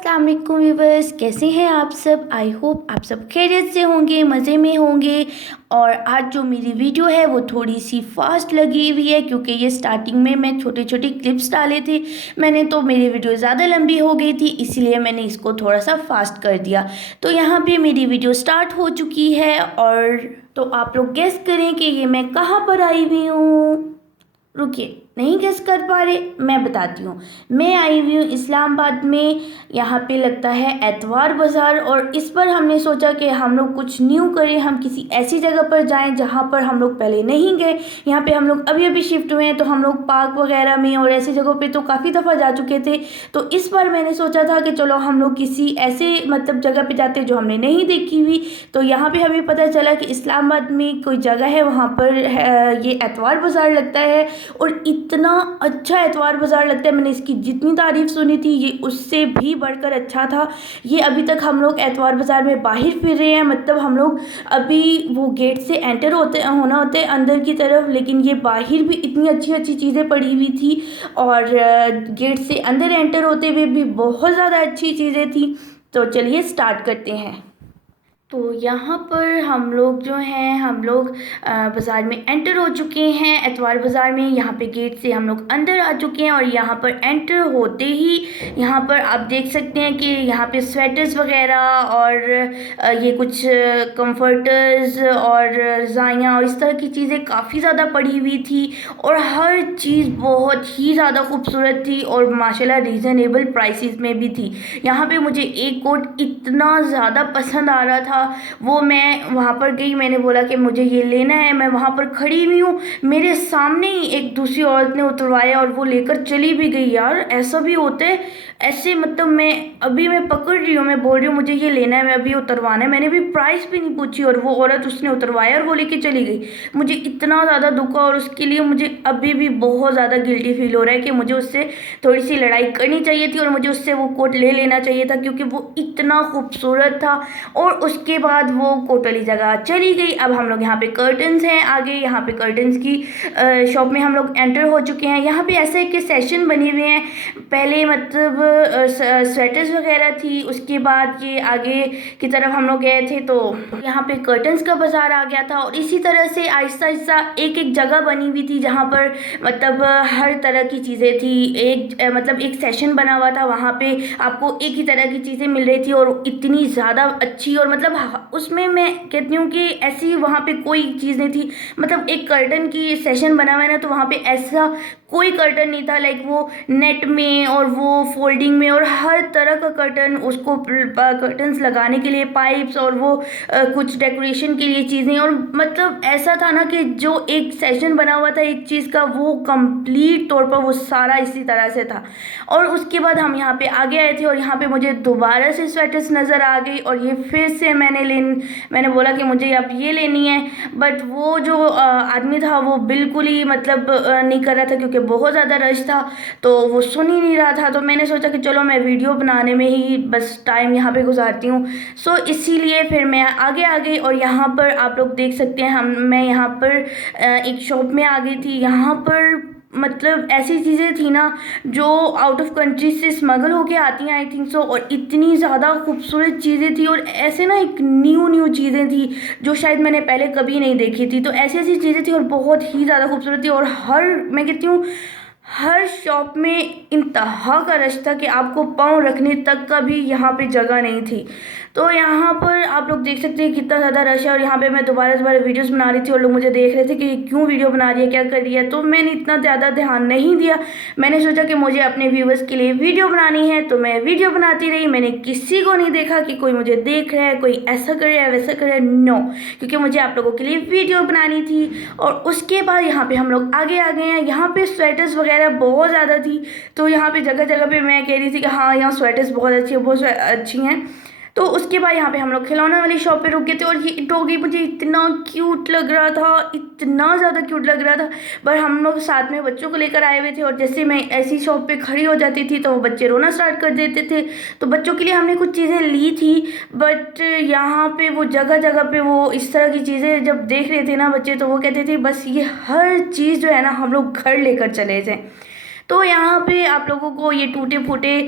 अस्सलाम वालेकुम व्यूवर्स, कैसे हैं आप सब। आई होप आप सब खैरियत से होंगे, मज़े में होंगे। और आज जो मेरी वीडियो है वो थोड़ी सी फास्ट लगी हुई है क्योंकि ये स्टार्टिंग में मैं छोटे छोटे क्लिप्स डाले थे मैंने, तो मेरी वीडियो ज़्यादा लंबी हो गई थी, इसीलिए मैंने इसको थोड़ा सा फास्ट कर दिया। तो यहाँ पे मेरी वीडियो स्टार्ट हो चुकी है और तो आप लोग गेस करें कि ये मैं कहाँ पर आई हुई हूँ। रुकिए, नहीं गेस कर पा रहे, मैं बताती हूँ। मैं आई हुई हूँ इस्लामाबाद में। यहाँ पे लगता है एतवार बाज़ार, और इस पर हमने सोचा कि हम लोग कुछ न्यू करें, हम किसी ऐसी जगह पर जाएं जहाँ पर हम लोग पहले नहीं गए। यहाँ पे हम लोग अभी अभी शिफ्ट हुए हैं, तो हम लोग पार्क वगैरह में और ऐसी जगहों पे तो काफ़ी दफ़ा जा चुके थे। तो इस बार मैंने सोचा था कि चलो हम लोग किसी ऐसे मतलब जगह पे जाते जो हमने नहीं देखी हुई। तो यहाँ पे हमें पता चला कि इस्लामाबाद में कोई जगह है, वहाँ पर ये एतवार बाज़ार लगता है। और इतना अच्छा एतवार बाज़ार लगता है, मैंने इसकी जितनी तारीफ़ सुनी थी ये उससे भी बढ़कर अच्छा था। ये अभी तक हम लोग एतवार बाज़ार में बाहर फिर रहे हैं, मतलब हम लोग अभी वो गेट से एंटर होना होता है अंदर की तरफ, लेकिन ये बाहर भी इतनी अच्छी अच्छी चीज़ें पड़ी हुई थी और गेट से अंदर एंटर होते हुए भी बहुत ज़्यादा अच्छी चीज़ें थी। तो चलिए स्टार्ट करते हैं। तो यहाँ पर हम लोग जो हैं हम लोग बाज़ार में एंटर हो चुके हैं, एतवार बाज़ार में। यहाँ पे गेट से हम लोग अंदर आ चुके हैं और यहाँ पर एंटर होते ही यहाँ पर आप देख सकते हैं कि यहाँ पे स्वेटर्स वगैरह और ये कुछ कंफर्टर्स और रज़ाइयाँ और इस तरह की चीज़ें काफ़ी ज़्यादा पड़ी हुई थी और हर चीज़ बहुत ही ज़्यादा खूबसूरत थी और माशाल्लाह रीज़नेबल प्राइसेस में भी थी। यहाँ पे मुझे एक कोट इतना ज़्यादा पसंद आ रहा था, वो मैं वहाँ पर गई, मैंने बोला कि मुझे ये लेना है। मैं वहाँ पर खड़ी हुई हूँ, मेरे सामने ही एक दूसरी औरत ने उतरवाया और वो लेकर चली भी गई। यार ऐसा भी होता है ऐसे, मतलब मैं पकड़ रही हूँ, मैं बोल रही हूँ मुझे ये लेना है, मैं अभी उतरवाना है, मैंने भी प्राइस भी नहीं पूछी और वो औरत उसने उतरवाया और वो लेके चली गई। मुझे इतना ज़्यादा दुख हुआ और उसके लिए मुझे अभी भी बहुत ज़्यादा गिल्टी फील हो रहा है कि मुझे उससे थोड़ी सी लड़ाई करनी चाहिए थी और मुझे उससे वो कोट ले लेना चाहिए था क्योंकि वो इतना खूबसूरत था। और उसके बाद वो कोट वाली जगह चली गई। अब हम लोग यहाँ पे कर्टन्स हैं आगे, यहाँ पे कर्टन्स की शॉप में हम लोग एंटर हो चुके हैं। यहाँ पे ऐसे के सेशन बने हुए हैं, पहले मतलब स्वेटर्स वगैरह थी, उसके बाद ये आगे की तरफ हम लोग गए थे तो यहाँ पे कर्टन्स का बाज़ार आ गया था। और इसी तरह से आहिस्ता आहिस्ता एक एक जगह बनी हुई थी जहाँ पर मतलब हर तरह की चीज़ें थी। मतलब एक सेशन बना हुआ था, वहाँ पे आपको एक ही तरह की चीज़ें मिल रही थी और इतनी ज़्यादा अच्छी। और मतलब उसमें मैं कहती हूँ कि ऐसी वहाँ पे कोई चीज़ नहीं थी, मतलब एक कर्टन की सेशन बना हुआ है ना, तो वहाँ पे ऐसा कोई कर्टन नहीं था लाइक वो नेट में और वो फोल्डिंग में और हर तरह का कर्टन, उसको कर्टन्स लगाने के लिए पाइप्स और वो कुछ डेकोरेशन के लिए चीज़ें। और मतलब ऐसा था ना कि जो एक सेशन बना हुआ था एक चीज़ का, वो कंप्लीट तौर पर वो सारा इसी तरह से था। और उसके बाद हम यहाँ पे आगे आए थे और यहाँ पे मुझे दोबारा से स्वेटर्स नज़र आ गई और ये फिर से मैंने बोला कि मुझे अब ये लेनी है, बट वो जो आदमी था वो बिल्कुल ही मतलब नहीं कर रहा था क्योंकि बहुत ज़्यादा रश था, तो वो सुन ही नहीं रहा था। तो मैंने सोचा कि चलो मैं वीडियो बनाने में ही बस टाइम यहाँ पे गुजारती हूँ। सो इसीलिए फिर मैं आगे आ गई और यहाँ पर आप लोग देख सकते हैं मैं यहाँ पर एक शॉप में आ गई थी। यहाँ पर मतलब ऐसी चीज़ें थी ना जो आउट ऑफ कंट्री से स्मगल होके आती हैं आई थिंक सो, और इतनी ज़्यादा खूबसूरत चीज़ें थी और ऐसे ना एक न्यू चीज़ें थी जो शायद मैंने पहले कभी नहीं देखी थी। तो ऐसी ऐसी चीज़ें थी और बहुत ही ज़्यादा खूबसूरत थी और मैं कहती हूँ हर शॉप में इंतहा का रश था कि आपको पाँव रखने तक का भी यहाँ पे जगह नहीं थी। तो यहाँ पर आप लोग देख सकते हैं कितना ज़्यादा रश है। और यहाँ पे मैं दोबारा वीडियोस बना रही थी और लोग मुझे देख रहे थे कि क्यों वीडियो बना रही है, क्या कर रही है। तो मैंने इतना ज़्यादा ध्यान नहीं दिया, मैंने सोचा कि मुझे अपने व्यूवर्स के लिए वीडियो बनानी है तो मैं वीडियो बनाती रही। मैंने किसी को नहीं देखा कि कोई मुझे देख रहा है, कोई ऐसा कर रहा है वैसा कर रहा है, नो, क्योंकि मुझे आप लोगों के लिए वीडियो बनानी थी। और उसके बाद यहाँ पे हम लोग आगे आ गए हैं। यहाँ पे स्वेटर्स वगैरह बहुत ज़्यादा थी, तो यहाँ पे जगह जगह पे मैं कह रही थी कि हाँ यहाँ स्वेटर्स बहुत अच्छी हैं। तो उसके बाद यहाँ पे हम लोग खिलौना वाली शॉप पे रुक गए थे और ये डॉगी मुझे इतना क्यूट लग रहा था, इतना ज़्यादा क्यूट लग रहा था। पर हम लोग साथ में बच्चों को लेकर आए हुए थे और जैसे मैं ऐसी शॉप पे खड़ी हो जाती थी तो वो बच्चे रोना स्टार्ट कर देते थे। तो बच्चों के लिए हमने कुछ चीज़ें ली थी, बट यहाँ पे वो जगह जगह पे वो इस तरह की चीज़ें जब देख रहे थे ना बच्चे, तो वो कहते थे बस ये हर चीज़ जो है ना हम लोग घर लेकर चले जाएँ। तो यहाँ पे आप लोगों को ये टूटे फूटे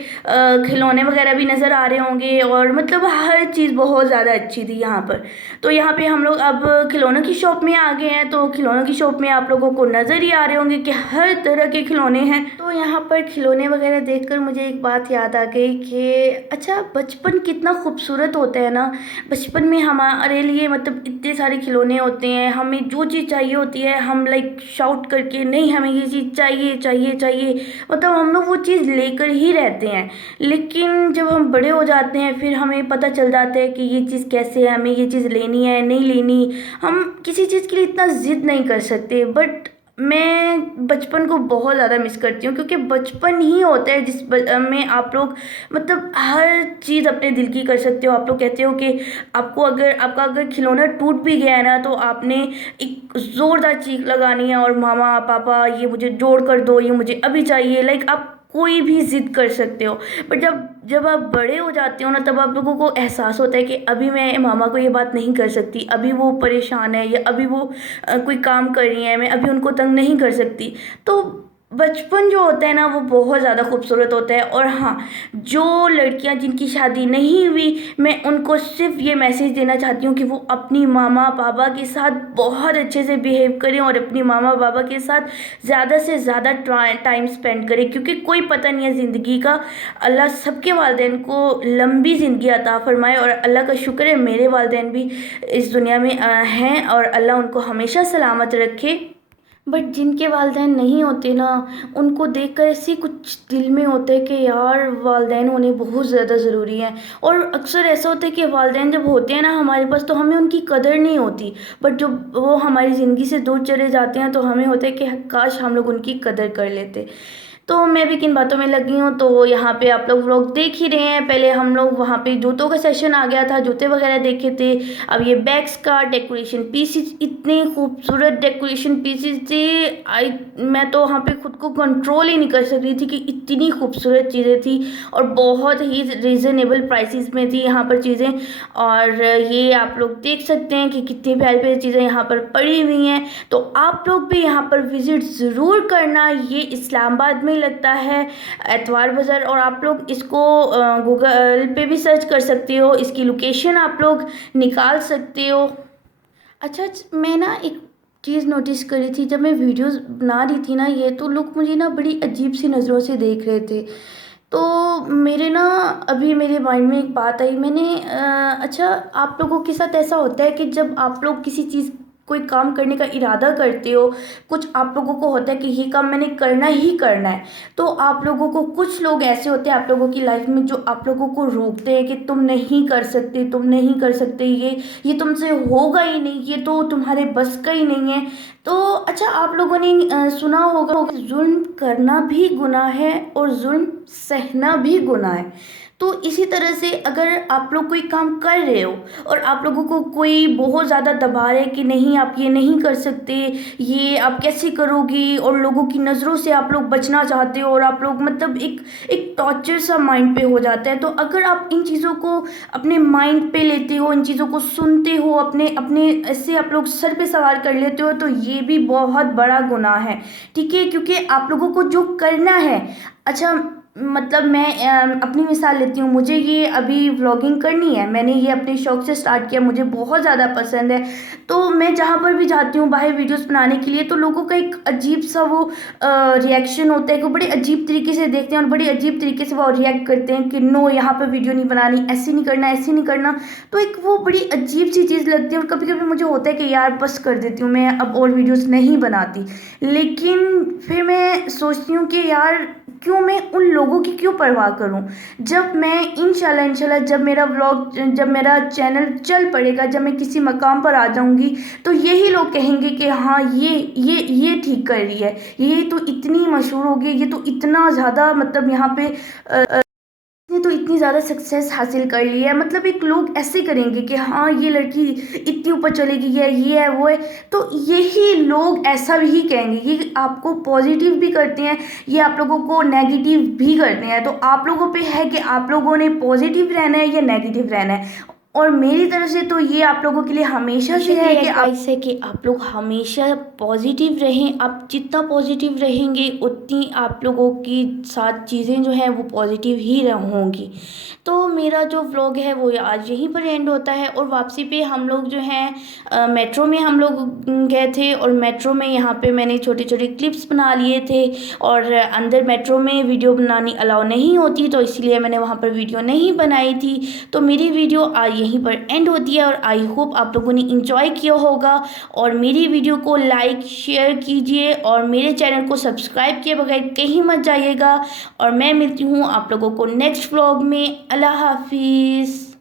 खिलौने वगैरह भी नज़र आ रहे होंगे, और मतलब हर चीज़ बहुत ज़्यादा अच्छी थी यहाँ पर। तो यहाँ पे हम लोग अब खिलौनों की शॉप में आ गए हैं। तो खिलौनों की शॉप में आप लोगों को नज़र ही आ रहे होंगे कि हर तरह के खिलौने हैं। तो यहाँ पर खिलौने वगैरह देखकर मुझे एक बात याद आ गई कि अच्छा, बचपन कितना खूबसूरत होता है ना। बचपन में हमारे लिए मतलब इतने सारे खिलौने होते हैं, हमें जो चीज़ चाहिए होती है हम लाइक शाउट करके नहीं हमें ये चीज़ चाहिए चाहिए चाहिए, मतलब हम लोग वो चीज़ लेकर ही रहते हैं। लेकिन जब हम बड़े हो जाते हैं फिर हमें पता चल जाता है कि ये चीज़ कैसे है, हमें ये चीज़ लेनी है नहीं लेनी। हम किसी चीज़ के लिए इतना ज़िद नहीं कर सकते। बट मैं बचपन को बहुत ज़्यादा मिस करती हूँ, क्योंकि बचपन ही होता है में आप लोग मतलब हर चीज़ अपने दिल की कर सकते हो। आप लोग कहते हो कि आपका अगर खिलौना टूट भी गया है ना, तो आपने एक ज़ोरदार चीख लगानी है और मामा पापा ये मुझे जोड़ कर दो, ये मुझे अभी चाहिए। लाइक आप कोई भी ज़िद कर सकते हो। बट जब जब आप बड़े हो जाते हो ना, तब आप लोगों को एहसास होता है कि अभी मैं मामा को ये बात नहीं कर सकती, अभी वो परेशान है, या अभी वो कोई काम कर रही है, मैं अभी उनको तंग नहीं कर सकती। तो बचपन जो होता है ना वो बहुत ज़्यादा खूबसूरत होता है। और हाँ, जो लड़कियां जिनकी शादी नहीं हुई, मैं उनको सिर्फ ये मैसेज देना चाहती हूँ कि वो अपनी मामा पापा के साथ बहुत अच्छे से बिहेव करें, और अपनी मामा पापा के साथ ज़्यादा से ज़्यादा टाइम स्पेंड करें, क्योंकि कोई पता नहीं है ज़िंदगी का। अल्लाह सबके वालिदैन को लंबी ज़िंदगी अता फरमाए, और अल्लाह का शुक्र है मेरे वालिदैन भी इस दुनिया में हैं, और अल्लाह उनको हमेशा सलामत रखे। बट जिनके वालिदैन नहीं होते ना, उनको देखकर ऐसे कुछ दिल में होता है कि यार वालिदैन होने बहुत ज़्यादा ज़रूरी है। और अक्सर ऐसा होता है कि वालिदैन जब होते हैं ना हमारे पास, तो हमें उनकी कदर नहीं होती। बट जब वो हमारी ज़िंदगी से दूर चले जाते हैं तो हमें होता है कि काश हम लोग उनकी कदर कर लेते। तो मैं भी किन बातों में लगी हूँ, तो यहाँ पे आप लोग व्लॉग देख ही रहे हैं। पहले हम लोग वहाँ पे जूतों का सेशन आ गया था, जूते वगैरह देखे थे। अब ये बैग्स का डेकोरेशन पीसेस, इतने खूबसूरत डेकोरेशन पीसेस थे। मैं तो वहाँ पे खुद को कंट्रोल ही नहीं कर सक रही थी कि इतनी खूबसूरत चीज़ें थी, और बहुत ही रिजनेबल प्राइसेस में थी यहाँ पर चीज़ें। और ये आप लोग देख सकते हैं कि कितनी प्यारी प्यारी चीज़ें यहाँ पर पड़ी हुई हैं। तो आप लोग भी यहाँ पर विज़िट ज़रूर करना। ये इस्लामाबाद में लगता है एतवार बाज़ार, और आप लोग इसको गूगल पे भी सर्च कर सकते हो, इसकी लोकेशन आप लोग निकाल सकते हो। अच्छा, मैं ना एक चीज़ नोटिस करी थी जब मैं वीडियोस बना रही थी ना, ये तो लोग मुझे ना बड़ी अजीब सी नज़रों से देख रहे थे। तो मेरे ना अभी मेरे माइंड में एक बात आई। मैंने अच्छा, आप लोगों के साथ ऐसा होता है कि जब आप लोग किसी चीज़ कोई काम करने का इरादा करते हो, कुछ आप लोगों को होता है कि ये काम मैंने करना ही करना है, तो आप लोगों को कुछ लोग ऐसे होते हैं आप लोगों की लाइफ में जो आप लोगों को रोकते हैं कि तुम नहीं कर सकते, तुम नहीं कर सकते, ये तुमसे होगा ही नहीं, ये तो तुम्हारे बस का ही नहीं है। तो अच्छा, आप लोगों ने सुना होगा कि जुल्म करना भी गुनाह है और जुल्म सहना भी गुनाह है। तो इसी तरह से अगर आप लोग कोई काम कर रहे हो और आप लोगों को कोई बहुत ज़्यादा दबा रहे कि नहीं आप ये नहीं कर सकते, ये आप कैसे करोगी, और लोगों की नज़रों से आप लोग बचना चाहते हो, और आप लोग मतलब एक टॉर्चर सा माइंड पे हो जाता है। तो अगर आप इन चीज़ों को अपने माइंड पे लेते हो, इन चीज़ों को सुनते हो, अपने अपने ऐसे आप लोग सर पे सवार कर लेते हो, तो ये भी बहुत बड़ा गुनाह है। ठीक है, क्योंकि आप लोगों को जो करना है, अच्छा मतलब मैं अपनी मिसाल लेती हूँ। मुझे ये अभी व्लॉगिंग करनी है, मैंने ये अपने शौक़ से स्टार्ट किया, मुझे बहुत ज़्यादा पसंद है। तो मैं जहाँ पर भी जाती हूँ बाहर वीडियोस बनाने के लिए, तो लोगों का एक अजीब सा वो रिएक्शन होता है कि वो बड़े अजीब तरीके से देखते हैं और बड़े अजीब तरीके से वो रिएक्ट करते हैं कि नो, यहाँ पर वीडियो नहीं बनानी, ऐसे नहीं करना, ऐसे नहीं करना। तो एक वो बड़ी अजीब सी चीज़ लगती है, और कभी कभी मुझे होता है कि यार बस कर देती हूँ, मैं अब और वीडियोज़ नहीं बनाती। लेकिन फिर मैं सोचती हूँ कि यार क्यों मैं उन लोगों की क्यों परवाह करूं। जब मैं इंशाल्लाह जब मेरा व्लॉग, जब मेरा चैनल चल पड़ेगा, जब मैं किसी मकाम पर आ जाऊंगी, तो यही लोग कहेंगे कि हाँ ये ठीक कर रही है, ये तो इतनी मशहूर हो गई, ये तो इतना ज़्यादा मतलब यहाँ पे ने तो इतनी ज़्यादा सक्सेस हासिल कर ली है। मतलब एक लोग ऐसे करेंगे कि हाँ ये लड़की इतनी ऊपर चली गई है, ये है वो है। तो यही लोग ऐसा भी कहेंगे, ये आपको पॉजिटिव भी करते हैं, ये आप लोगों को नेगेटिव भी करते हैं। तो आप लोगों पे है कि आप लोगों ने पॉजिटिव रहना है या नेगेटिव रहना है। और मेरी तरफ से तो ये आप लोगों के लिए हमेशा से है कि एडवाइस है कि आप लोग हमेशा पॉजिटिव रहें। आप जितना पॉजिटिव रहेंगे उतनी आप लोगों की साथ चीज़ें जो हैं वो पॉजिटिव ही होंगी। तो मेरा जो व्लॉग है वो आज यहीं पर एंड होता है, और वापसी पे हम लोग जो हैं मेट्रो में हम लोग गए थे, और मेट्रो में यहाँ पे मैंने छोटे छोटे क्लिप्स बना लिए थे, और अंदर मेट्रो में वीडियो बनानी अलाउ नहीं होती, तो इसलिए मैंने वहाँ पर वीडियो नहीं बनाई थी। तो मेरी वीडियो आज यहीं पर एंड होती है, और आई होप आप लोगों ने इंजॉय किया होगा, और मेरी वीडियो को लाइक शेयर कीजिए, और मेरे चैनल को सब्सक्राइब किए बगैर कहीं मत जाइएगा। और मैं मिलती हूँ आप लोगों को नेक्स्ट व्लॉग में। अल्लाह हाफिज़।